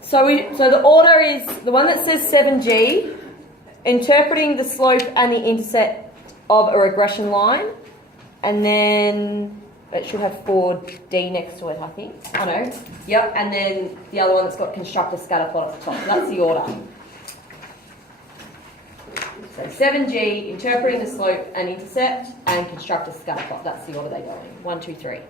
So the order is the one that says 7G, interpreting the slope and the intercept of a regression line, and then it should have 4D next to it, I think. I know. Yep, and then the other one that's got construct a scatter plot at the top. So that's the order. So 7G, interpreting the slope and intercept, and construct a scatter plot. That's the order they go in. 1, 2, 3.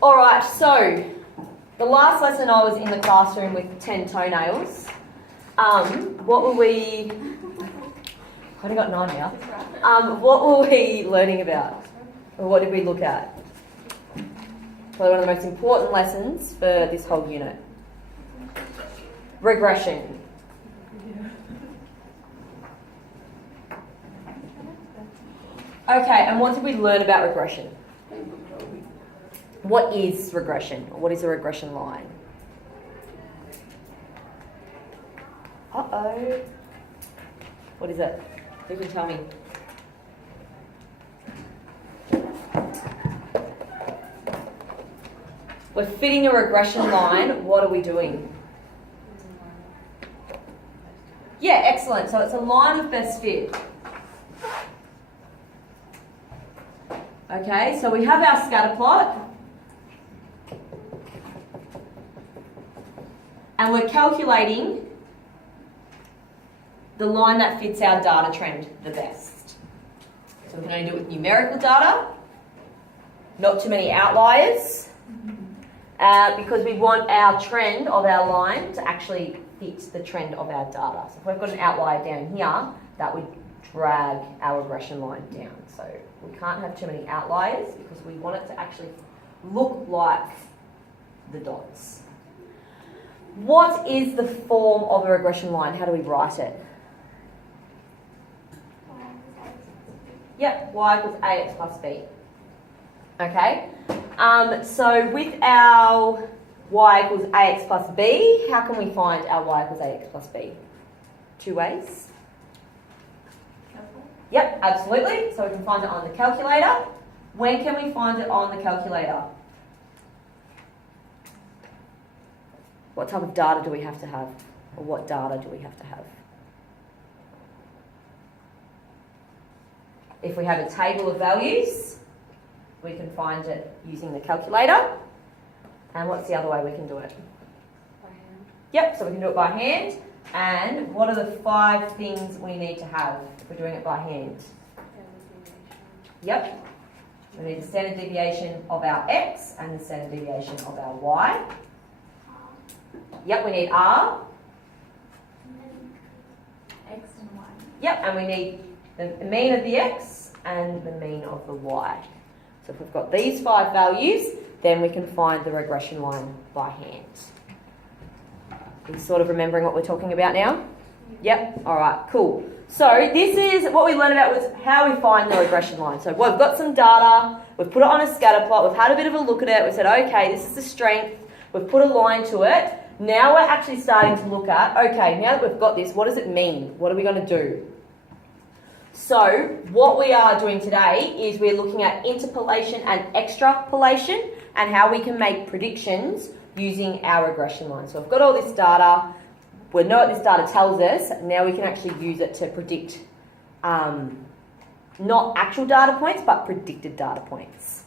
Alright, so the last lesson I was in the classroom with 10 toenails. What were we... I've only got 9 now. What were we learning about? Or what did we look at? Probably one of the most important lessons for this whole unit. Regression. Okay, and what did we learn about regression? What is regression? Or what is a regression line? Uh-oh. What is it? Who can tell me? We're fitting a regression line. What are we doing? Yeah, excellent. So it's a line of best fit. Okay, so we have our scatter plot. And we're calculating the line that fits our data trend the best. So we can only do it with numerical data, not too many outliers, because we want our trend of our line to actually fit the trend of our data. So if we've got an outlier down here, that would drag our regression line down. So we can't have too many outliers because we want it to actually look like the dots. What is the form of a regression line? How do we write it? Yep, y equals ax plus b. Okay, so with our y equals ax plus b, how can we find our y equals ax plus b? 2 ways. Yep, absolutely. So we can find it on the calculator. When can we find it on the calculator? What type of data do we have to have? Or what data do we have to have? If we have a table of values, we can find it using the calculator. And what's the other way we can do it? By hand. Yep, so we can do it by hand. And what are the 5 things we need to have if we're doing it by hand? Yep. We need the standard deviation of our x and the standard deviation of our y. Yep, we need R. X and Y. Yep, and we need the mean of the x and the mean of the y. So if we've got these 5 values, then we can find the regression line by hand. Are you sort of remembering what we're talking about now? Yep, all right, cool. So this is what we learned about was how we find the regression line. So we've got some data, we've put it on a scatter plot, we've had a bit of a look at it, we said, okay, this is the strength, we've put a line to it. Now we're actually starting to look at, okay, now that we've got this, what does it mean? What are we going to do? So what we are doing today is we're looking at interpolation and extrapolation and how we can make predictions using our regression line. So we've got all this data, we know what this data tells us, now we can actually use it to predict not actual data points, but predicted data points.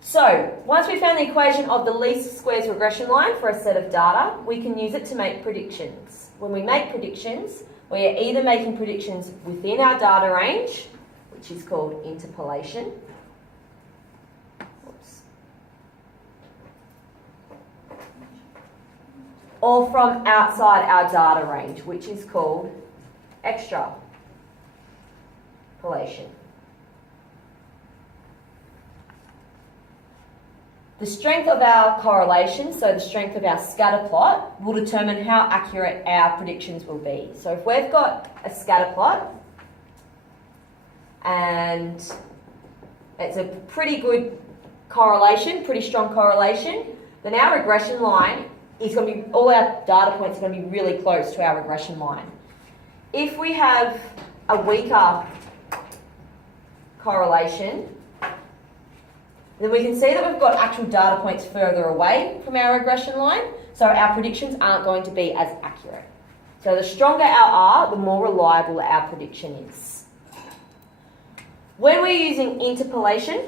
So once we've found the equation of the least squares regression line for a set of data, we can use it to make predictions. When we make predictions, we are either making predictions within our data range, which is called interpolation, or from outside our data range, which is called extrapolation. The strength of our correlation, so the strength of our scatter plot, will determine how accurate our predictions will be. So if we've got a scatter plot and it's a pretty good correlation, pretty strong correlation, then our regression line is going to be, all our data points are going to be really close to our regression line. If we have a weaker correlation, then we can see that we've got actual data points further away from our regression line, so our predictions aren't going to be as accurate. So the stronger our R, the more reliable our prediction is. When we're using interpolation,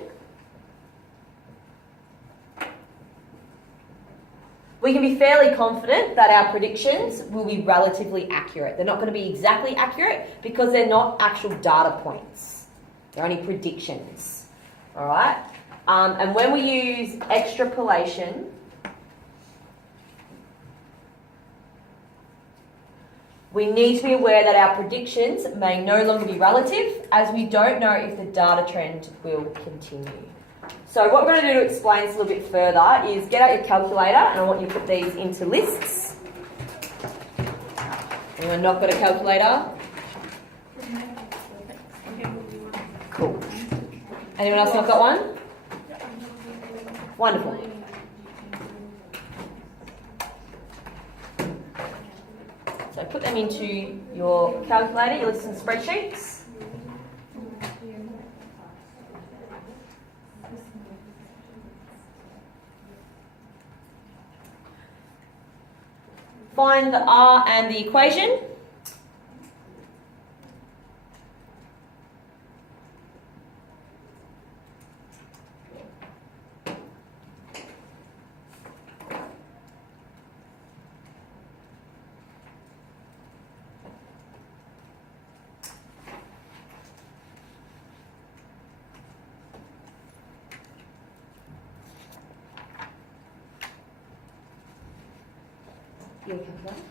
we can be fairly confident that our predictions will be relatively accurate. They're not going to be exactly accurate because they're not actual data points. They're only predictions. All right? And when we use extrapolation, we need to be aware that our predictions may no longer be relative, as we don't know if the data trend will continue. So what we're going to do to explain this a little bit further is get out your calculator, and I want you to put these into lists. Anyone not got a calculator? Cool. Anyone else not got one? Wonderful. So put them into your calculator, your lists and spreadsheets. Find the R and the equation. Your calculator.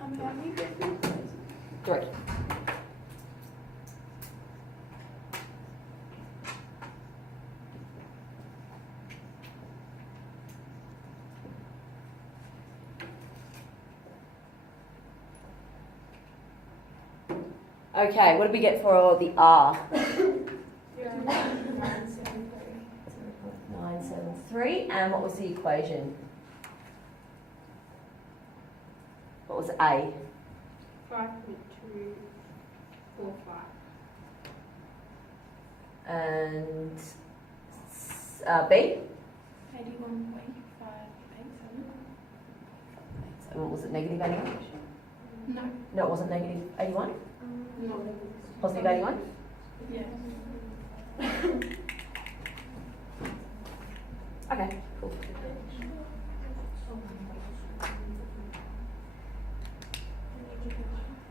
How many different places? 3. Okay, what did we get for the R? 973. And what was the equation? What was A? 5.245. And B? 81.587. And what was it, negative 81? No. No, it wasn't negative 81? No. Positive 81? Yeah. Okay, cool.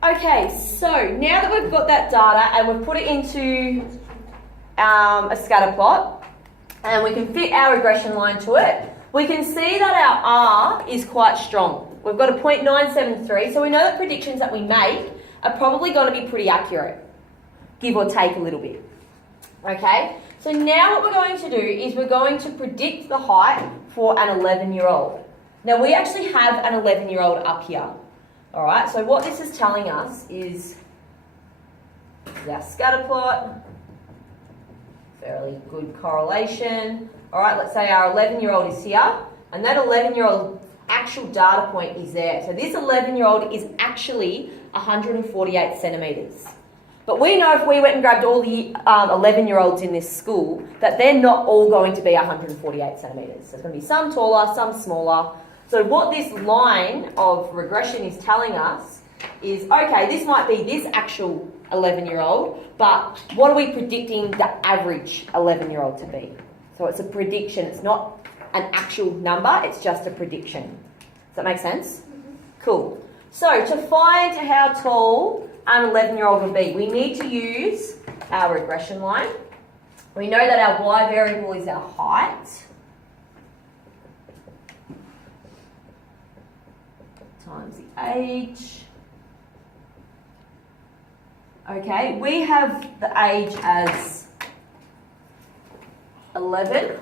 Okay, so now that we've got that data and we've put it into a scatter plot and we can fit our regression line to it, we can see that our R is quite strong. We've got a 0.973, so we know that predictions that we make are probably going to be pretty accurate, give or take a little bit. Okay, so now what we're going to do is we're going to predict the height for an 11-year-old. Now we actually have an 11-year-old up here. All right, so what this is telling us is our scatter plot, fairly good correlation. All right, let's say our 11-year-old is here, and that 11-year-old actual data point is there. So this 11-year-old is actually 148 centimetres. But we know if we went and grabbed all the 11-year-olds in this school, that they're not all going to be 148 centimetres. So there's going to be some taller, some smaller. So what this line of regression is telling us is, okay, this might be this actual 11-year-old, but what are we predicting the average 11-year-old to be? So it's a prediction. It's not an actual number, it's just a prediction. Does that make sense? Cool. So to find how tall an 11-year-old would be, we need to use our regression line. We know that our y variable is our height times the age. Okay, we have the age as 11.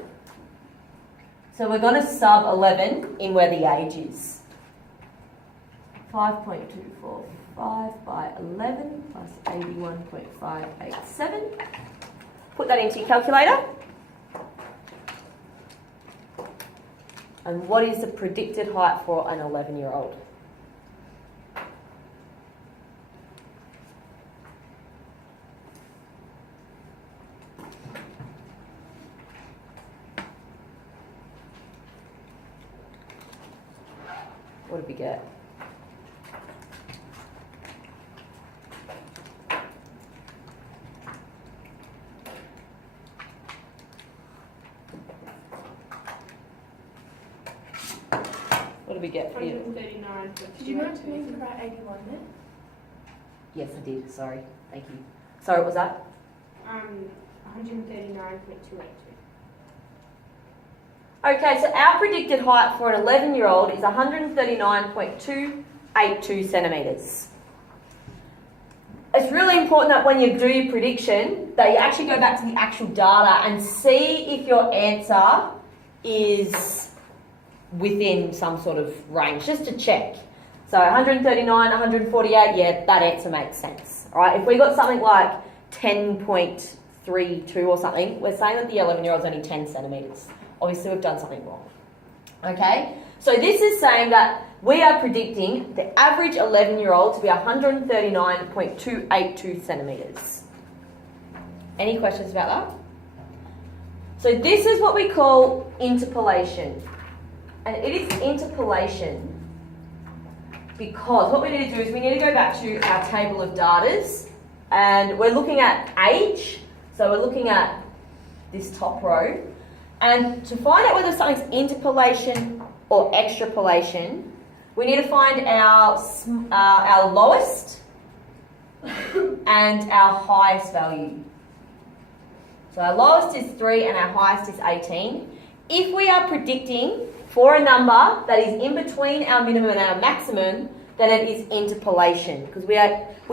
So we're going to sub 11 in where the age is. 5.245 by 11 plus 81.587. Put that into your calculator. And what is the predicted height for an 11-year-old? What did we get? What did we get for you? 139. Did you mention about 81 then? Yes, I did. Sorry. Thank you. Sorry, what was that? 139.282. Okay, so our predicted height for an 11-year-old is 139.282 centimetres. It's really important that when you do your prediction, that you actually go back to the actual data and see if your answer is within some sort of range, just to check. So 139, 148, yeah, that answer makes sense. All right, if we got something like 10.32 or something, we're saying that the 11-year-old's only 10 centimetres. Obviously, we've done something wrong. Okay, so this is saying that we are predicting the average 11-year-old to be 139.282 centimetres. Any questions about that? So this is what we call interpolation. And it is interpolation because what we need to do is we need to go back to our table of datas, and we're looking at age. So we're looking at this top row. And to find out whether something's interpolation or extrapolation, we need to find our lowest and our highest value. So our lowest is 3 and our highest is 18. If we are predicting for a number that is in between our minimum and our maximum, then it is interpolation because we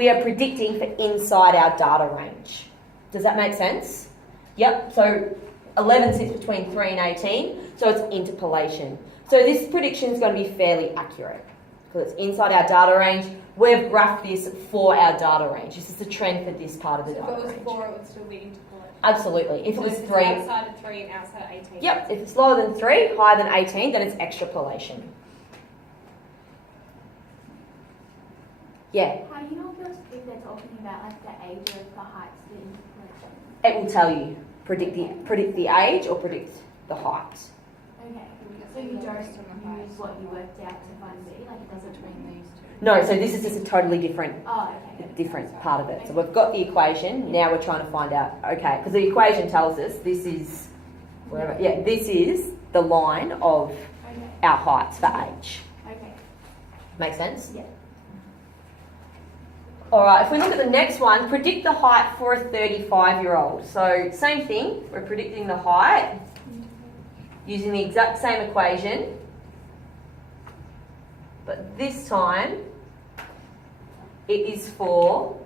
are predicting for inside our data range. Does that make sense? Yep, so 11 sits between 3 and 18, so it's interpolation. So this prediction is going to be fairly accurate because it's inside our data range. We've graphed this for our data range. This is the trend for this part of the data range. If it was 4, it would still be interpolation. Absolutely. If it was 3... outside of 3 and outside of 18. Yep, if it's lower than 3, higher than 18, then it's extrapolation. Yeah. How do you know if they're talking about like the age or the height of the interpolation? It will tell you. Predict the age or predict the height. Okay. So you don't use what you worked out to find B, like it doesn't between these two? No, so this is just a totally different part of it. So we've got the equation, now we're trying to find out, okay, because the equation tells us this is, whatever, yeah, this is the line of our heights for age. Okay. Make sense? Yeah. Alright, if we look at the next one, predict the height for a 35-year-old. So same thing, we're predicting the height using the exact same equation, but this time it is for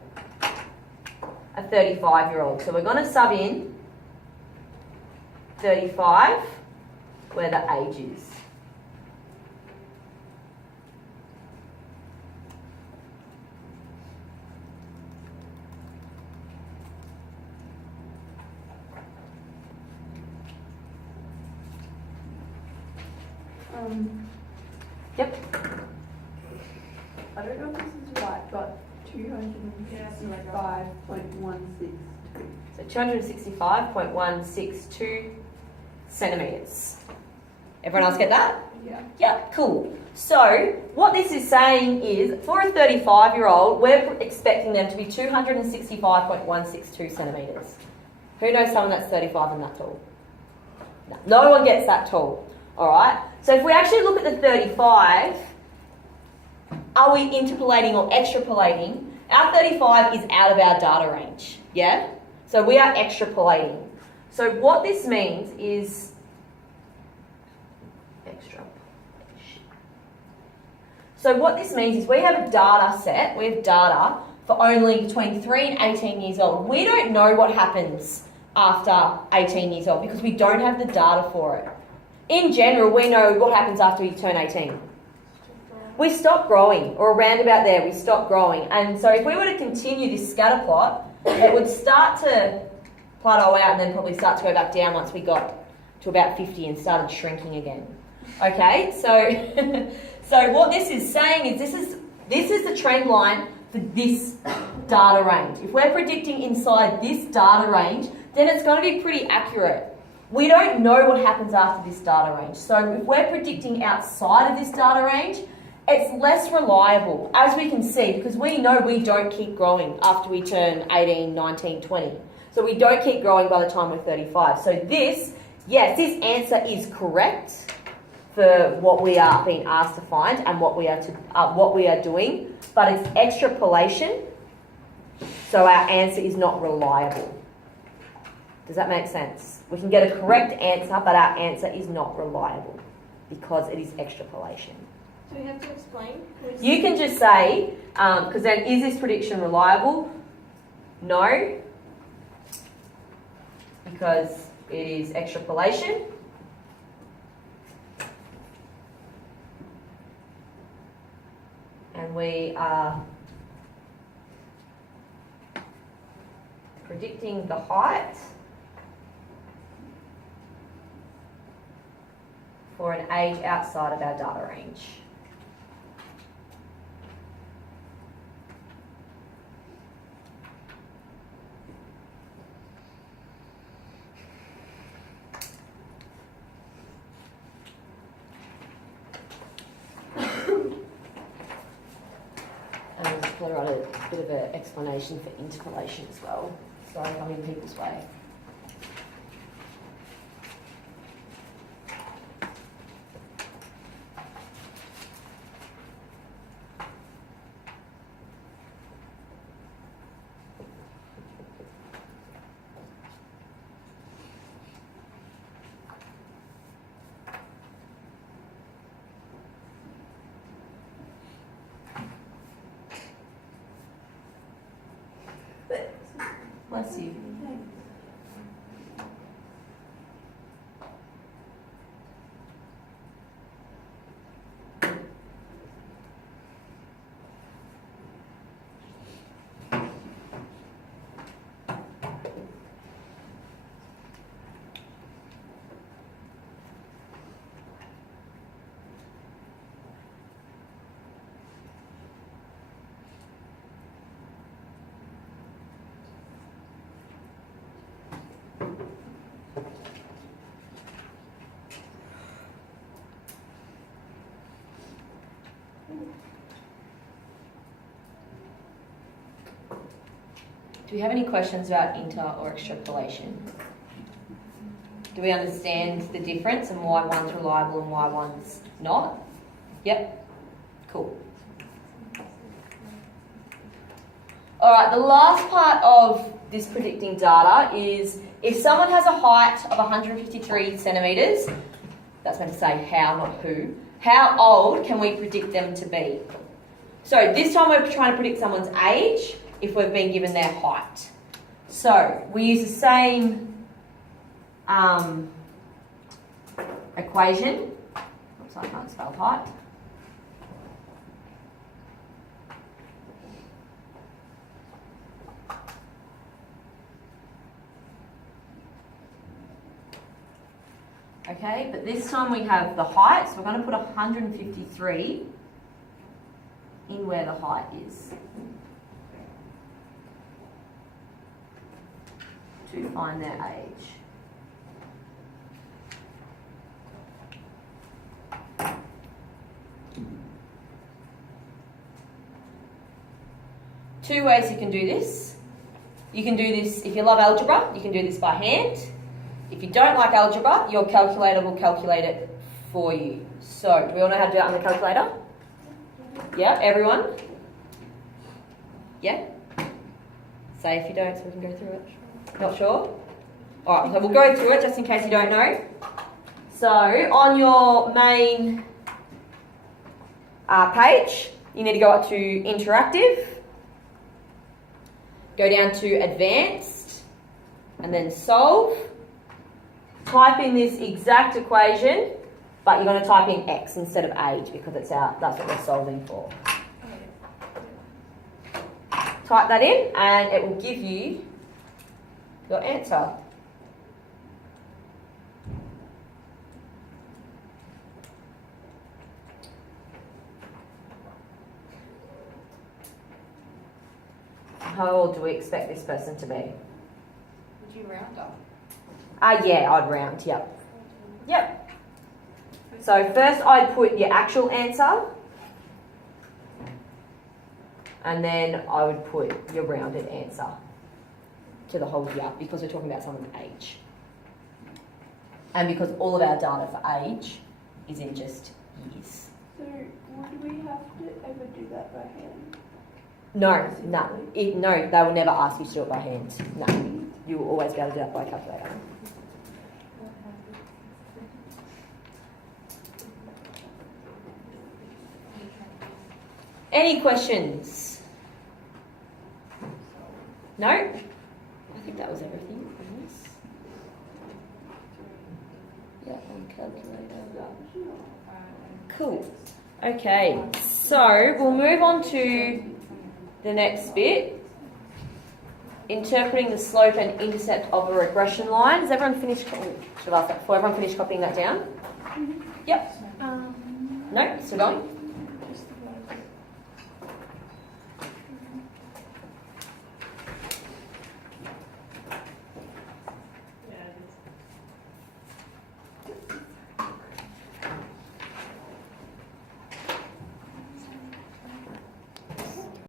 a 35-year-old. So we're going to sub in 35 where the age is. Yep. I don't know if this is right, but 265.162. So 265.162 centimetres. Everyone else get that? Yeah. Yep, cool. So what this is saying is for a 35-year-old, we're expecting them to be 265.162 centimetres. Who knows someone that's 35 and that tall? No one gets that tall. All right. So if we actually look at the 35, are we interpolating or extrapolating? Our 35 is out of our data range. Yeah. So we are extrapolating. So what this means is extrapolation. So what this means is we have a data set. We have data for only between 3 and 18 years old. We don't know what happens after 18 years old because we don't have the data for it. In general, we know what happens after we turn 18. We stop growing, or around about there, we stop growing. And so if we were to continue this scatter plot, it would start to plateau out and then probably start to go back down once we got to about 50 and started shrinking again. Okay, so so what this is saying is this is the trend line for this data range. If we're predicting inside this data range, then it's going to be pretty accurate. We don't know what happens after this data range. So if we're predicting outside of this data range, it's less reliable, as we can see, because we know we don't keep growing after we turn 18, 19, 20. So we don't keep growing by the time we're 35. So this, yes, this answer is correct for what we are being asked to find and what we are doing, but it's extrapolation, so our answer is not reliable. Does that make sense? We can get a correct answer, but our answer is not reliable because it is extrapolation. Do we have to explain? You can just say, because then, is this prediction reliable? No, because it is extrapolation. And we are predicting the height for an age outside of our data range. And I'm just going to write a bit of an explanation for interpolation as well. Sorry, I'm in people's way. Bless you. Do we have any questions about inter or extrapolation? Do we understand the difference and why one's reliable and why one's not? Yep. Cool. All right, the last part of this predicting data is if someone has a height of 153 centimetres, that's meant to say how, not who, how old can we predict them to be? So this time we're trying to predict someone's age if we've been given their height. So we use the same equation. Oops, I can't spell height. Okay, but this time we have the height, so we're going to put 153 in where the height is to find their age. Two ways you can do this. You can do this, if you love algebra, you can do this by hand. If you don't like algebra, your calculator will calculate it for you. So, do we all know how to do that on the calculator? Yeah, everyone? Yeah? Say if you don't so we can go through it. Not sure? Alright, so we'll go through it just in case you don't know. So, on your main page, you need to go up to interactive, go down to advanced, and then solve. Type in this exact equation, but you're going to type in x instead of age because that's what we're solving for. Type that in and it will give you your answer. How old do we expect this person to be? Would you round up? Yeah, I'd round, yep. Yep. So first I'd put your actual answer, and then I would put your rounded answer to the whole year because we're talking about someone's age. And because all of our data for age is in just years. So would we have to ever do that by hand? No, they will never ask you to do it by hand. No, you will always be able to do that by calculator. Any questions? No? I think that was everything on this. Yeah, on calculator. Cool. Okay, so we'll move on to the next bit. Interpreting the slope and intercept of a regression line. Has everyone finished? Should I ask that before everyone finished copying that down? Yep. No, still going?